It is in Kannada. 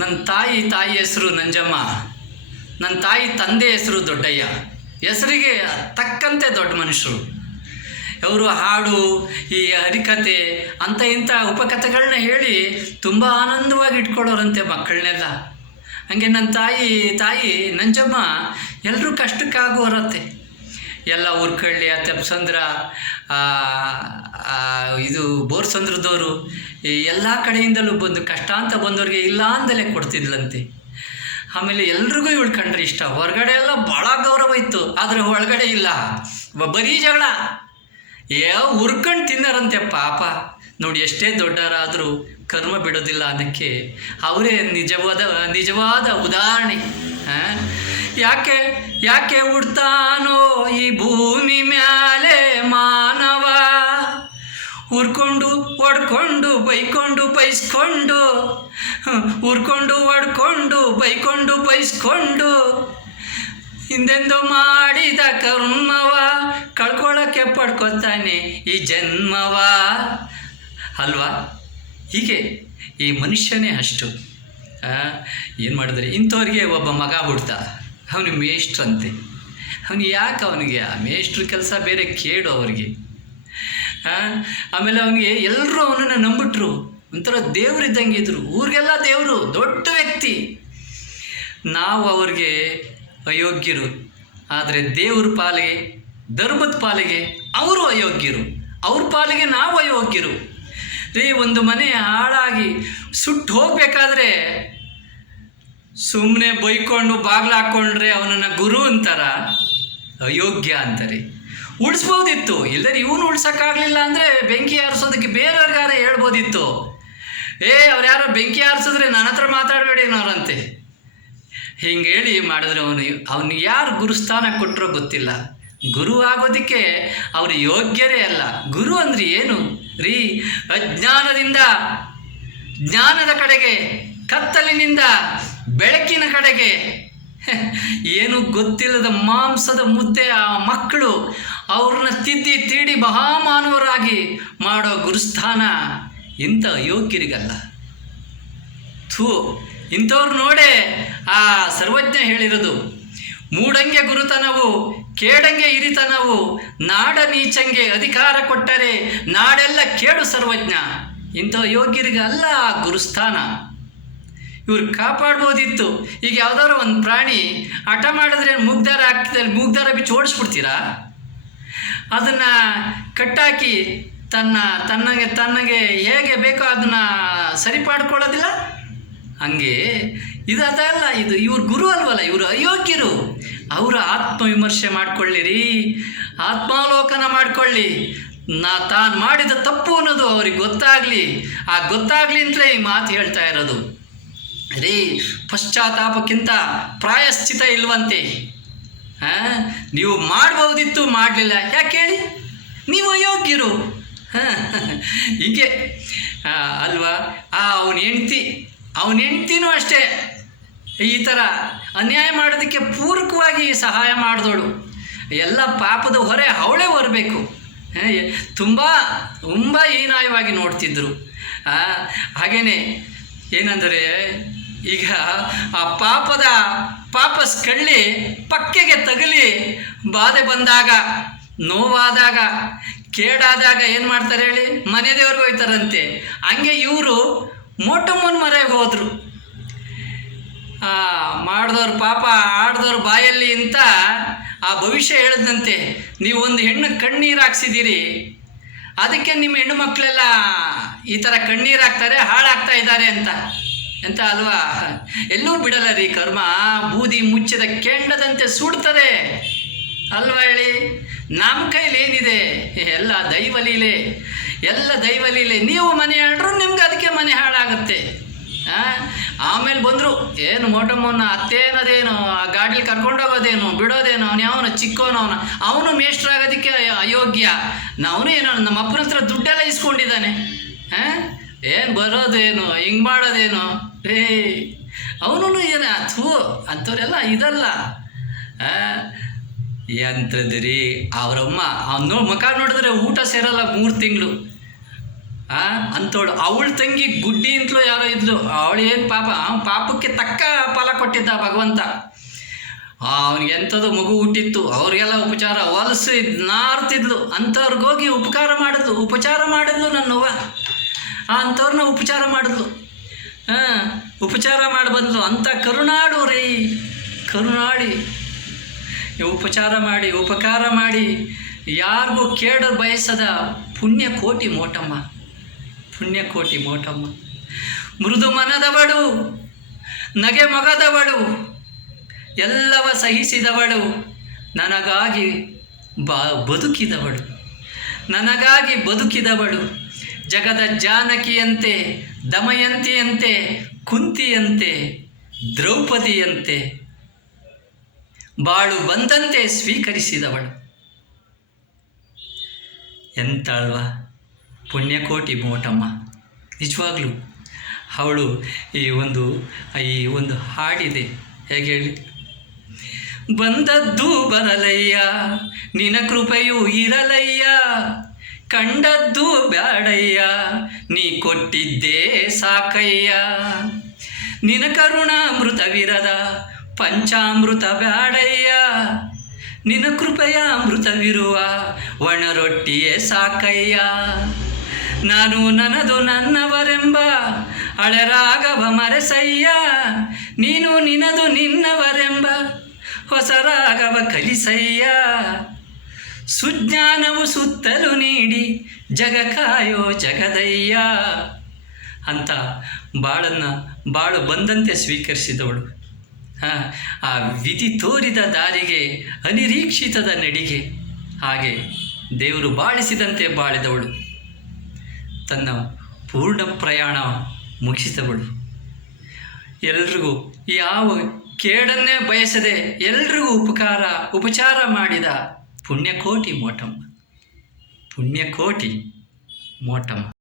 ನನ್ನ ತಾಯಿ ಹೆಸರು ನಂಜಮ್ಮ, ನನ್ನ ತಂದೆ ಹೆಸರು ದೊಡ್ಡಯ್ಯ. ಹೆಸರಿಗೆ ತಕ್ಕಂತೆ ದೊಡ್ಡ ಮನುಷ್ಯರು ಅವರು. ಹಾಡು, ಈ ಹರಿಕತೆ ಅಂತ ಇಂಥ ಉಪಕಥೆಗಳನ್ನ ಹೇಳಿ ತುಂಬ ಆನಂದವಾಗಿ ಇಟ್ಕೊಳ್ಳೋರಂತೆ ಮಕ್ಕಳನ್ನೆಲ್ಲ. ಹಾಗೆ ನನ್ನ ತಾಯಿ ನಂಜಮ್ಮ ಎಲ್ಲರೂ ಕಷ್ಟಕ್ಕಾಗೋರಂತೆ. ಎಲ್ಲ ಊರ್ಕಳ್ಳಿ, ತೆಪ್ಪಸಂದ್ರ, ಇದು ಬೋರ್ಸಂದ್ರದವರು, ಎಲ್ಲ ಕಡೆಯಿಂದಲೂ ಬಂದು ಕಷ್ಟ ಅಂತ ಬಂದವ್ರಿಗೆ ಇಲ್ಲ ಅಂದಲೇ ಕೊಡ್ತಿದ್ಲಂತೆ. ಆಮೇಲೆ ಎಲ್ರಿಗೂ ಇವಳು ಕಂಡ್ರೆ ಇಷ್ಟ. ಹೊರಗಡೆ ಎಲ್ಲ ಭಾಳ ಗೌರವ ಇತ್ತು, ಆದರೆ ಒಳಗಡೆ ಇಲ್ಲ, ಬರೀ ಜಗಳ. ಹುರ್ಕೊಂಡು ತಿನ್ನಾರಂತೆ ಪಾಪ. ನೋಡಿ, ಎಷ್ಟೇ ದೊಡ್ಡವರಾದರೂ ಕರ್ಮ ಬಿಡೋದಿಲ್ಲ ಅನ್ನೋಕ್ಕೆ ಅವರೇ ನಿಜವಾದ ಉದಾಹರಣೆ. ಯಾಕೆ ಹುಡ್ತಾನೋ ಈ ಭೂಮಿ ಮ್ಯಾಲೆ ಮಾನವ, ಹುರ್ಕೊಂಡು ಹೊಡ್ಕೊಂಡು ಬೈಕೊಂಡು ಬೈಸ್ಕೊಂಡು, ಹುರ್ಕೊಂಡು ಹೊಡ್ಕೊಂಡು ಬೈಕೊಂಡು ಬೈಸ್ಕೊಂಡು, ಹಿಂದೆಂದೋ ಮಾಡಿದ ಕರ್ಮವ ಕಳ್ಕೊಳ್ಳೋಕ್ಕೆ ಪಡ್ಕೊತಾನೆ ಈ ಜನ್ಮವ ಅಲ್ವಾ. ಹೀಗೆ ಈ ಮನುಷ್ಯನೇ ಅಷ್ಟು. ಏನು ಮಾಡಿದ್ರೆ ಇಂಥವ್ರಿಗೆ ಒಬ್ಬ ಮಗ ಹುಡ್ತ, ಅವನು ಮೇಷ್ಟ್ರಂತೆ. ಅವನಿಗೆ ಆ ಮೇಷ್ಟ್ರ ಕೆಲಸ ಬೇರೆ ಕೇಡು ಅವ್ರಿಗೆ. ಆಮೇಲೆ ಅವನಿಗೆ ಎಲ್ಲರೂ ಅವನನ್ನು ನಂಬಿಟ್ರು, ಒಂಥರ ದೇವರಿದ್ದಂಗೆ ಇದ್ರು. ಊರಿಗೆಲ್ಲ ದೇವರು, ದೊಡ್ಡ ವ್ಯಕ್ತಿ. ನಾವು ಅವ್ರಿಗೆ ಅಯೋಗ್ಯರು, ಆದರೆ ದೇವ್ರ ಪಾಲಿಗೆ, ಧರ್ಮದ ಪಾಲಿಗೆ ಅವರು ಅಯೋಗ್ಯರು, ಅವ್ರ ಪಾಲಿಗೆ ನಾವು ಅಯೋಗ್ಯರು ರೀ. ಒಂದು ಮನೆ ಹಾಳಾಗಿ ಸುಟ್ಟು ಹೋಗಬೇಕಾದ್ರೆ ಸುಮ್ಮನೆ ಬೈಕೊಂಡು ಬಾಗಿಲು ಹಾಕ್ಕೊಂಡ್ರೆ ಅವನನ್ನು ಗುರು ಅಂತಾರ, ಅಯೋಗ್ಯ ಅಂತಾರೆ. ಉಳಿಸ್ಬೋದಿತ್ತು, ಇಲ್ಲದ್ರೆ ಇವನು ಉಳ್ಸೋಕ್ಕಾಗಲಿಲ್ಲ ಅಂದರೆ ಬೆಂಕಿ ಹಾರಿಸೋದಕ್ಕೆ ಬೇರೆಯವ್ರಿಗಾರ ಹೇಳ್ಬೋದಿತ್ತು. ಅವ್ರು ಯಾರೋ ಬೆಂಕಿ ಹಾರಿಸಿದ್ರೆ ನನ್ನ ಹತ್ರ ಮಾತಾಡಬೇಡಿ ಅನ್ನೋರಂತೆ. ಹಿಂಗೆ ಹೇಳಿ ಮಾಡಿದ್ರೆ ಅವನಿಗೆ ಯಾರು ಗುರುಸ್ಥಾನ ಕೊಟ್ಟರೋ ಗೊತ್ತಿಲ್ಲ. ಗುರು ಆಗೋದಕ್ಕೆ ಅವರು ಯೋಗ್ಯರೇ ಅಲ್ಲ. ಗುರು ಅಂದರೆ ಏನು ರೀ? ಅಜ್ಞಾನದಿಂದ ಜ್ಞಾನದ ಕಡೆಗೆ, ಕತ್ತಲಿನಿಂದ ಬೆಳಕಿನ ಕಡೆಗೆ, ಏನು ಗೊತ್ತಿಲ್ಲದ ಮಾಂಸದ ಮುದ್ದೆ ಆ ಮಕ್ಕಳು ಅವ್ರನ್ನ ತೀಡಿ ಮಹಾಮಾನವರಾಗಿ ಮಾಡೋ ಗುರುಸ್ಥಾನ ಇಂಥ ಅಯೋಗ್ಯರಿಗಲ್ಲ. ಇಂಥವ್ರು ನೋಡೇ ಆ ಸರ್ವಜ್ಞ ಹೇಳಿರೋದು, ಮೂಡಂಗೆ ಗುರುತನವು, ಕೇಡಂಗೆ ಹಿರಿತನವು, ನಾಡ ನೀಚಂಗೆ ಅಧಿಕಾರ ಕೊಟ್ಟರೆ ನಾಡೆಲ್ಲ ಕೇಡು ಸರ್ವಜ್ಞ. ಇಂಥ ಯೋಗ್ಯರಿಗೆ ಅಲ್ಲ ಆ ಗುರುಸ್ಥಾನ. ಇವ್ರು ಕಾಪಾಡ್ಬೋದಿತ್ತು. ಈಗ ಯಾವುದಾದ್ರು ಒಂದು ಪ್ರಾಣಿ ಹಠ ಮಾಡಿದ್ರೆ ಮೂಗ್ದಾರ ಆಗ್ತದೆ, ಮೂಗ್ದಾರ ಬಿಚ್ಚಿ ಓಡಿಸ್ಬಿಡ್ತೀರಾ? ಅದನ್ನು ಕಟ್ಟಾಕಿ ತನ್ನಗೆ ಹೇಗೆ ಬೇಕೋ ಅದನ್ನು ಸರಿಪಾಡ್ಕೊಳ್ಳೋದಿಲ್ಲ. ಹಂಗೆ ಇದಲ್ಲ, ಇವ್ರ ಗುರು ಅಲ್ವಲ್ಲ, ಇವರು ಅಯೋಗ್ಯರು. ಅವರ ಆತ್ಮವಿಮರ್ಶೆ ಮಾಡ್ಕೊಳ್ಳಿರಿ, ಆತ್ಮಾವಲೋಕನ ಮಾಡ್ಕೊಳ್ಳಿ. ತಾನು ಮಾಡಿದ ತಪ್ಪು ಅನ್ನೋದು ಅವ್ರಿಗೆ ಗೊತ್ತಾಗಲಿ. ಗೊತ್ತಾಗಲಿ ಅಂತಲೇ ಈ ಮಾತು ಹೇಳ್ತಾ ಇರೋದು ರೀ. ಪಶ್ಚಾತ್ತಾಪಕ್ಕಿಂತ ಪ್ರಾಯಶ್ಚಿತ ಇಲ್ವಂತೆ. ನೀವು ಮಾಡ್ಬೋದಿತ್ತು, ಮಾಡಲಿಲ್ಲ. ಯಾಕೆ ಹೇಳಿ? ನೀವು ಅಯೋಗ್ಯರು. ಹೀಗೆ ಅಲ್ವಾ? ಅವನ ಹೆಂಡ್ತಿನೂ ಅಷ್ಟೇ ಈ ಥರ ಅನ್ಯಾಯ ಮಾಡೋದಕ್ಕೆ ಪೂರಕವಾಗಿ ಸಹಾಯ ಮಾಡಿದೋಳು. ಎಲ್ಲ ಪಾಪದ ಹೊರೆ ಅವಳೇ ಹೊರಬೇಕು. ತುಂಬ ಹೀನಾಯವಾಗಿ ನೋಡ್ತಿದ್ರು. ಹಾಗೇನೆ ಏನಂದರೆ, ಈಗ ಆ ಪಾಪ ಸ್ಕಳ್ಳಿ ಪಕ್ಕೆಗೆ ತಗಲಿ ಬಾಧೆ ಬಂದಾಗ, ನೋವಾದಾಗ, ಕೇಡಾದಾಗ ಏನು ಮಾಡ್ತಾರೆ ಹೇಳಿ? ಮನೆ ದೇವ್ರಿಗೆ ಹೋಗ್ತಾರಂತೆ. ಹಂಗೆ ಇವರು ಮೋಟಮ್ಮನ ಮರೆಗೆ ಹೋದರು. ಮಾಡಿದವ್ರ ಪಾಪ ಆಡ್ದವ್ರ ಬಾಯಲ್ಲಿ ಅಂತ ಆ ಭವಿಷ್ಯ ಹೇಳಿದಂತೆ, ನೀವು ಒಂದು ಹೆಣ್ಣು ಕಣ್ಣೀರು ಹಾಕ್ಸಿದ್ದೀರಿ, ಅದಕ್ಕೆ ನಿಮ್ಮ ಹೆಣ್ಣು ಮಕ್ಕಳೆಲ್ಲ ಈ ಥರ ಕಣ್ಣೀರು ಹಾಕ್ತಾರೆ, ಹಾಳಾಗ್ತಾ ಇದ್ದಾರೆ ಅಂತ ಅಲ್ವಾ? ಎಲ್ಲೂ ಬಿಡಲ್ಲ ರೀ ಕರ್ಮ. ಬೂದಿ ಮುಚ್ಚಿದ ಕೆಂಡದಂತೆ ಸುಡ್ತದೆ ಅಲ್ವಾ ಹೇಳಿ? ನಮ್ಮ ಕೈಲಿ ಏನಿದೆ? ಎಲ್ಲ ದೈವಲೀಲೆ. ನೀವು ಮನೆ ಹೇಳ್ರು ನಿಮ್ಗೆ ಅದಕ್ಕೆ ಮನೆ ಹಾಳಾಗುತ್ತೆ. ಆಮೇಲೆ ಬಂದರು, ಏನು ಮೋಟಮ್ಮನ ಅತ್ತೇನದೇನು, ಆ ಗಾಡೀಲಿ ಕರ್ಕೊಂಡೋಗೋದೇನು, ಬಿಡೋದೇನು, ಅವನು ಚಿಕ್ಕವನು, ಅವನು ಮೇಷ್ಟ್ರಾಗೋದಕ್ಕೆ ಅಯೋಗ್ಯ. ಅವನು ಏನೋ ನಮ್ಮ ಅಪ್ಪನ ಹತ್ರ ದುಡ್ಡೆಲ್ಲ ಇಸ್ಕೊಂಡಿದ್ದಾನೆ. ಏನು ಬರೋದೇನು, ಹಿಂಗೆ ಮಾಡೋದೇನು ಅವನು ಏನು ಅಂಥವ್ರೆಲ್ಲ ಇದಲ್ಲ. ಎಂಥದ್ದು ರೀ ಅವರಮ್ಮ. ಅವನು ಮುಖ ನೋಡಿದ್ರೆ ಊಟ ಸೇರಲ್ಲ 3 ತಿಂಗಳು. ಅಂಥವಳು ಅವಳ ತಂಗಿ ಗುಡ್ಡಿ ಅಂತಲೂ ಯಾರೋ ಇದ್ಲು. ಅವಳು ಏನು ಪಾಪ, ಪಾಪಕ್ಕೆ ತಕ್ಕ ಫಲ ಕೊಟ್ಟಿದ್ದ ಭಗವಂತ. ಅವನಿಗೆ ಎಂಥದ್ದು ಮಗು ಹುಟ್ಟಿತ್ತು, ಅವ್ರಿಗೆಲ್ಲ ಉಪಚಾರ ಹೊಲಸು ನಾರ್ತಿದ್ಲು. ಅಂಥವ್ರಿಗೋಗಿ ಉಪಚಾರ ಮಾಡಿದ್ಲು ನನ್ನವ್ವ. ಅಂಥವ್ರನ್ನ ಉಪಚಾರ ಮಾಡಿದ್ಲು. ಉಪಚಾರ ಮಾಡಿ ಬಂದ್ಲು. ಅಂಥ ಕರುಣಾಡು ರೀ, ಕರುಣಾಡಿ ಉಪಚಾರ ಮಾಡಿ ಉಪಕಾರ ಮಾಡಿ ಯಾರಿಗೂ ಕೇಳು ಬಯಸದ ಪುಣ್ಯಕೋಟಿ ಮೋಟಮ್ಮ, ಪುಣ್ಯಕೋಟಿ ಮೋಟಮ್ಮ. ಮೃದು ಮನದವಳು, ನಗೆ ಮೊಗದವಳು, ಎಲ್ಲವ ಸಹಿಸಿದವಳು, ನನಗಾಗಿ ಬದುಕಿದವಳು, ನನಗಾಗಿ ಬದುಕಿದವಳು. ಜಗದ ಜಾನಕಿಯಂತೆ, ದಮಯಂತಿಯಂತೆ, ಕುಂತಿಯಂತೆ, ದ್ರೌಪದಿಯಂತೆ ಬಾಳು ಬಂದಂತೆ ಸ್ವೀಕರಿಸಿದವಳು. ಎಂತಳ್ವ ಪುಣ್ಯಕೋಟಿ ಮೋಟಮ್ಮ. ನಿಜವಾಗ್ಲೂ ಅವಳು ಈ ಒಂದು ಹಾಡಿದೆ, ಹೇಗೆ ಹೇಳಿ? ಬಂದದ್ದು ಬರಲಯ್ಯ, ನಿನ ಕೃಪೆಯೂ ಇರಲಯ್ಯ, ಕಂಡದ್ದು ಬ್ಯಾಡಯ್ಯ, ನೀ ಕೊಟ್ಟಿದ್ದೇ ಸಾಕಯ್ಯ. ನಿನ ಕರುಣಾಮೃತವಿರದ ಪಂಚಾಮೃತ ಬ್ಯಾಡಯ್ಯ, ನಿನ ಕೃಪೆಯ ಅಮೃತವಿರುವ ಒಣರೊಟ್ಟಿಯೇ ಸಾಕಯ್ಯ. ನಾನು ನನ್ನದು ನನ್ನವರೆಂಬ ಹಳೆರಾಗವ ಮರೆಸಯ್ಯ, ನೀನು ನಿನದು ನಿನ್ನವರೆಂಬ ಹೊಸ ರಾಗವ ಕಲಿಸಯ್ಯ. ಸುಜ್ಞಾನವು ಸುತ್ತಲೂ ನೀಡಿ ಜಗ ಕಾಯೋ ಜಗದಯ್ಯ ಅಂತ ಬಾಳು ಬಂದಂತೆ ಸ್ವೀಕರಿಸಿದವಳು. ಆ ವಿಧಿ ತೋರಿದ ದಾರಿಗೆ ಅನಿರೀಕ್ಷಿತದ ನಡಿಗೆ, ಹಾಗೆ ದೇವರು ಬಾಳಿಸಿದಂತೆ ಬಾಳಿದವಳು. ತನ್ನ ಪೂರ್ಣ ಪ್ರಯಾಣ ಮುಗಿಸಿದವಳು. ಎಲ್ರಿಗೂ ಯಾವ ಕೇಡನ್ನೇ ಬಯಸದೆ ಎಲ್ರಿಗೂ ಉಪಚಾರ ಮಾಡಿದ ಪುಣ್ಯಕೋಟಿ ಮೋಟಮ್ಮ, ಪುಣ್ಯಕೋಟಿ ಮೋಟಮ್ಮ.